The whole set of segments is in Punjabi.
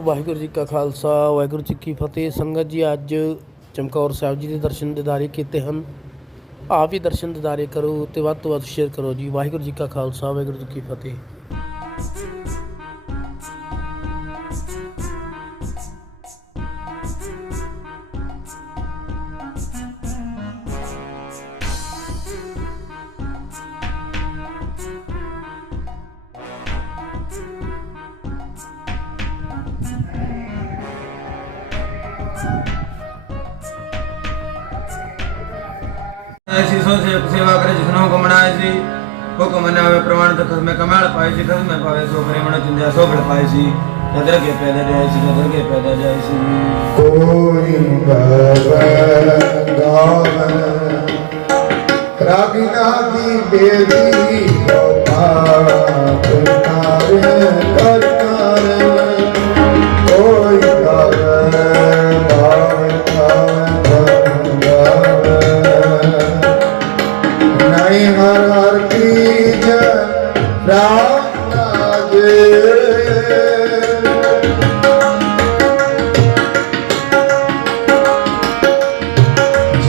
ਵਾਹਿਗੁਰੂ ਜੀ ਕਾ ਖਾਲਸਾ, ਵਾਹਿਗੁਰੂ ਜੀ ਕੀ ਫਤਿਹ। ਸੰਗਤ ਜੀ, ਅੱਜ ਚਮਕੌਰ ਸਾਹਿਬ ਜੀ ਦੇ ਦਰਸ਼ਨ ਦਿਦਾਰੇ ਕੀਤੇ ਹਨ। ਆਪ ਵੀ ਦਰਸ਼ਨ ਦਿਦਾਰੇ ਕਰੋ ਤੇ ਵੱਧ ਤੋਂ ਵੱਧ ਸ਼ੇਅਰ ਕਰੋ ਜੀ। ਵਾਹਿਗੁਰੂ ਜੀ ਕਾ ਖਾਲਸਾ, ਵਾਹਿਗੁਰੂ ਜੀ ਕੀ ਫਤਿਹ। ਐਸੀ ਸੋ ਸੇ ਸੇਵਾ ਕਰੇ ਜਿਸਨੂੰ ਹੁਕਮ ਬਣਾਇਆ ਸੀ ਹੁਕਮ ਨਾ ਹੋਵੇ ਪ੍ਰਮਾਣ ਤੇ ਖਸਮੇ ਕਮਾਲ ਪਾਈ ਸੀ ਖਸਮੇ ਪਾਵੇ ਸੋ ਕਰੇ ਮਨ ਚਿੰਦਿਆ ਸੋ ਬੜ ਪਾਈ ਸੀ ਨਦਰ ਕੇ ਪੈਦਾ ਜਾਇ ਸੀ ਨਦਰ ਕੇ ਪੈਦਾ ਜਾਇ ਸੀ। ਕੋਈ ਗਾਵਨ ਰਾਗਿਨਾ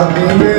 sabendo né?